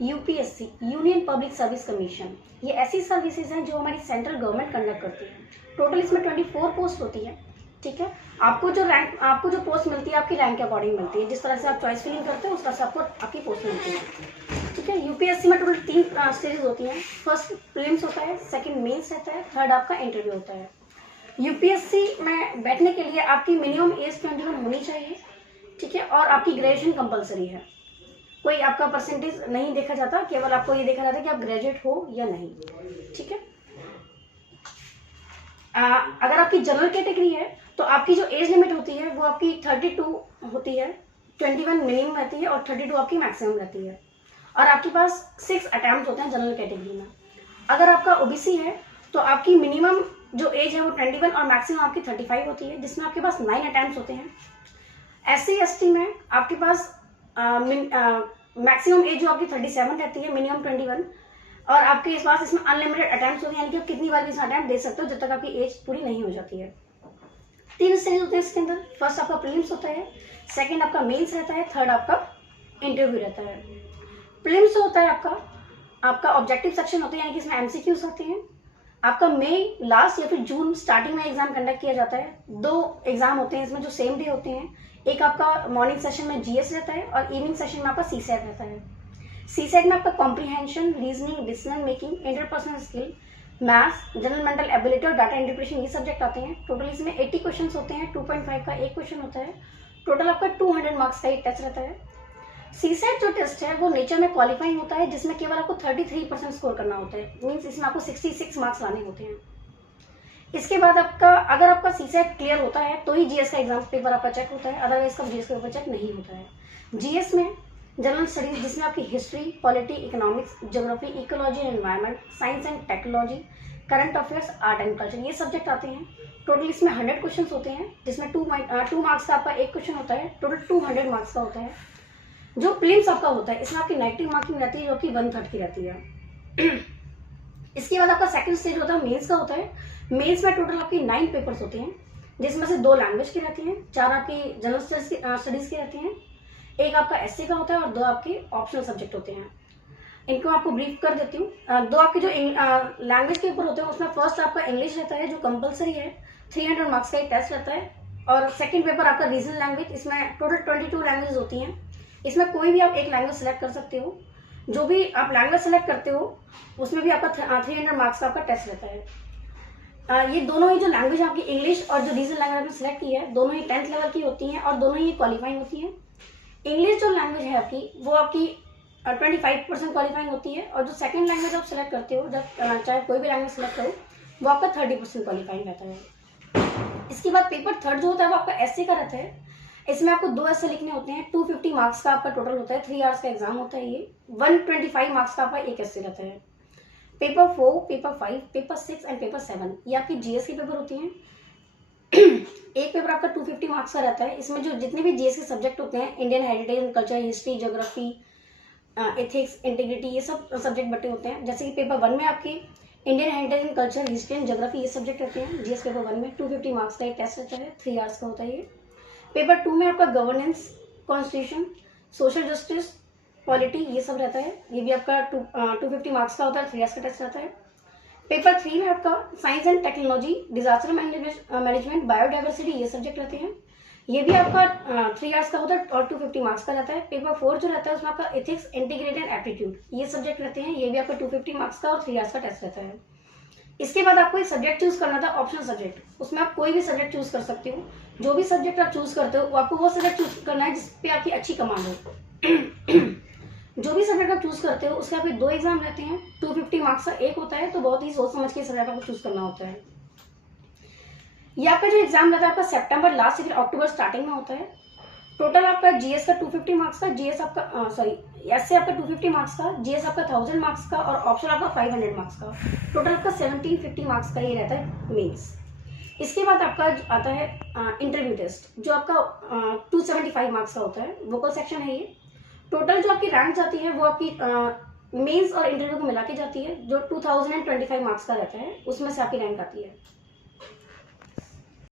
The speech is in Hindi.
UPSC, union public service commission, ये ऐसी सर्विसेज हैं जो हमारी सेंट्रल गवर्नमेंट कंडक्ट करती है। टोटल इसमें 24 पोस्ट होती है। ठीक है, आपको जो पोस्ट मिलती है आपकी रैंक के अकॉर्डिंग मिलती है। जिस तरह से आप चॉइस फिलिंग करते हैं उस तरह से आपको आपकी पोस्ट मिलती है। ठीक है, यूपीएससी में टोटल 3 स्टेजेस होती हैं। फर्स्ट प्रीलिम्स होता है, सेकंड मेंस रहता है, थर्ड आपका इंटरव्यू होता है। यूपीएससी में बैठने के लिए आपकी मिनिमम एज 21 होनी चाहिए। ठीक है, और आपकी ग्रेजुएशन कंपलसरी है। कोई आपका परसेंटेज नहीं देखा जाता, केवल आपको ये देखा जाता है कि आप ग्रेजुएट हो या नहीं। ठीक है, अगर आपकी जनरल कैटेगरी है तो आपकी जो एज लिमिट होती है वो आपकी 32 होती है। 21 मिनिमम रहती है और 32 आपकी मैक्सिमम रहती है। और आपके पास 6 अटेम्प्ट होते हैं जनरल कैटेगरी में। अगर आपका ओबीसी है तो आपकी मिनिमम जो एज है वो 21 और मैक्सिमम आपकी 35 होती है, जिसमें आपके पास 9 अटेम्प्ट होते हैं। एससी एसटी में आपके पास मैक्सिमम एज जो आपकी 37 रहती है, मिनिमम 21, और आपके इस पास इसमें अनलिमिटेड अटेम्प्ट होते हैं, यानी कि आप कितनी बार भी इसमें अटेम्प्ट दे सकते हो जब तक आपकी एज पूरी नहीं हो जाती है। 3 स्टेज होते हैं इसके अंदर। फर्स्ट आपका प्रीलिम्स होता है, सेकंड आपका मेंस रहता है, थर्ड आपका इंटरव्यू रहता है। प्रीलिम्स होता है आपका ऑब्जेक्टिव सेक्शन होता है, यानी कि इसमें एमसीक्यूज होते हैं। आपका मई लास्ट या फिर जून स्टार्टिंग में एग्जाम कंडक्ट किया जाता है। 2 एग्जाम होते हैं इसमें जो सेम डे होते हैं। एक आपका मॉर्निंग सेशन में जीएस रहता है और इवनिंग सेशन में आपका सीसेट रहता है। सीसेट में आपका comprehension, reasoning, decision making, interpersonal skill, maths, general mental ability और डाटा इंटरप्रिटेशन, ये सब्जेक्ट आते हैं। टोटल इसमें 80 क्वेश्चन होते हैं। 2.5 का एक क्वेश्चन होता है। टोटल आपका 200 मार्क्स का एक टेस्ट रहता है। सीसेट जो टेस्ट है वो नेचर में क्वालिफाइंग होता है, जिसमें केवल आपको 33% स्कोर करना होता है। मीन्स इसमें आपको 66 मार्क्स लाने होते हैं। इसके बाद अगर आपका सीसेट क्लियर होता है तो ही जीएस का एग्जाम पेपर आपका चेक होता है, अदरवाइज का जीएस का पेपर चेक नहीं होता है। जीएस में जनरल स्टडीज, जिसमें आपकी history, polity, economics, geography, ecology and environment, science and technology, current affairs, art and culture, ये सब्जेक्ट आते हैं। टोटल इसमें 100 क्वेश्चन होते हैं, जिसमें 2 मार्क्स का आपका एक क्वेश्चन होता है। टोटल 200 मार्क्स का होता है। जो प्रीलिम्स आपका होता है इसमें आपकी नेगेटिव मार्किंग रहती है, जो कि 1/3 की रहती है। इसके बाद आपका सेकंड स्टेज होता है मेंस का होता है। मेंस में टोटल आपकी 9 पेपर्स होते हैं, जिसमें से 2 लैंग्वेज के रहते हैं, 4 आपकी जनरल स्टडीज के रहते हैं, एक आपका एससी का होता है और 2 आपके ऑप्शनल सब्जेक्ट होते हैं। इनको आपको ब्रीफ कर देती हूँ। 2 आपके जो लैंग्वेज के ऊपर होते हैं उसमें फर्स्ट आपका इंग्लिश रहता है जो कंपलसरी है, 300 मार्क्स का एक टेस्ट रहता है। और सेकंड पेपर आपका रीजनल लैंग्वेज, इसमें टोटल 22 लैंग्वेज होती हैं। इसमें कोई भी आप एक लैंग्वेज सेलेक्ट कर सकते हो। जो भी आप लैंग्वेज सेलेक्ट करते हो उसमें भी आपका 300 मार्क्स का आपका टेस्ट रहता है। ये दोनों ही जो लैंग्वेज आपकी इंग्लिश और जो रीजनल लैंग्वेज आपने सेलेक्ट की है, दोनों ही 10th लेवल की होती हैं और दोनों ही क्वालिफाइंग होती हैं। इंग्लिश जो लैंग्वेज है आपकी वो आपकी 25% क्वालिफाइंग होती है, और जो सेकंड लैंग्वेज आप सेलेक्ट करते हो, जब चाहे कोई भी लैंग्वेज सेलेक्ट करो, वो आपका 30% क्वालिफाइंग रहता है। इसके बाद पेपर थर्ड जो होता है वो आपका एससी का रहता है। इसमें आपको 2 एस्से लिखने होते हैं। 250 मार्क्स का आपका टोटल होता है। 3 आवर्स का एग्जाम होता है। ये 125 मार्क्स का आपका एक एस्से रहता है। Paper 4, paper 5, paper 6 and paper 7 ये आपकी जीएस के पेपर होती हैं। एक पेपर आपका 250 मार्क्स का रहता है। इसमें जो जितने भी जीएस के सब्जेक्ट होते हैं, Indian heritage and culture, history, geography, ethics, integrity, ये सब सब्जेक्ट बटे होते हैं। जैसे कि पेपर 1 में आपके Indian heritage and culture, history and geography, ये सब्जेक्ट रहते हैं। जीएस पेपर 1 में 250 मार्क्स का एक टेस्ट रहता है। 3 आवर्स का होता है ये। पेपर 2 में आपका governance, constitution, social justice, polity, ये सब रहता है। ये भी आपका 250 मार्क्स का होता है। 3 इयर्स का टेस्ट रहता है। पेपर 3 में आपका science and technology, disaster management, biodiversity, ये सब्जेक्ट रहते हैं। ये भी आपका 3 इयर्स का होता है और 250 मार्क्स का रहता है। पेपर 4 जो रहता है उसमें आपका एथिक्स, इंटीग्रेटेड एप्टीट्यूड, ये सब्जेक्ट रहते हैं। ये भी आपका 250 मार्क्स का और 3 इयर्स का टेस्ट रहता है। इसके बाद आपको एक सब्जेक्ट चूज करना था, ऑप्शनल सब्जेक्ट। उसमें आप कोई भी सब्जेक्ट चूज कर सकते हो। जो भी सब्जेक्ट आप चूज करते हो आपको वो सब्जेक्ट चूज करना है जिसपे आपकी अच्छी कमांड हो। जो भी सब्जेक्ट आप चूज करते हो उसके आपके 2 एग्जाम रहते हैं। 250 मार्क्स का एक होता है, तो बहुत ही सोच समझ के सब्जेक्ट आपको चूज करना होता है। ये आपका जो एग्जाम रहता है आपका सितंबर लास्ट या फिर अक्टूबर स्टार्टिंग में होता है। टोटल आपका जीएस का 250 मार्क्स का, जीएस आपका एससी आपका 250 मार्क्स का, जीएस आपका 1000 मार्क्स का और ऑप्शनल आपका 500 मार्क्स का। टोटल आपका 1750 मार्क्स का ये रहता है मेंस। इसके बाद आपका आता है इंटरव्यू टेस्ट, जो आपका 275 मार्क्स का होता है। वोकल सेक्शन है ये। टोटल जो आपकी रैंक जाती है वो आपकी मेंस और इंटरव्यू को मिला के जाती है, जो 2025 मार्क्स का रहता है, उसमें से आपकी रैंक आती है।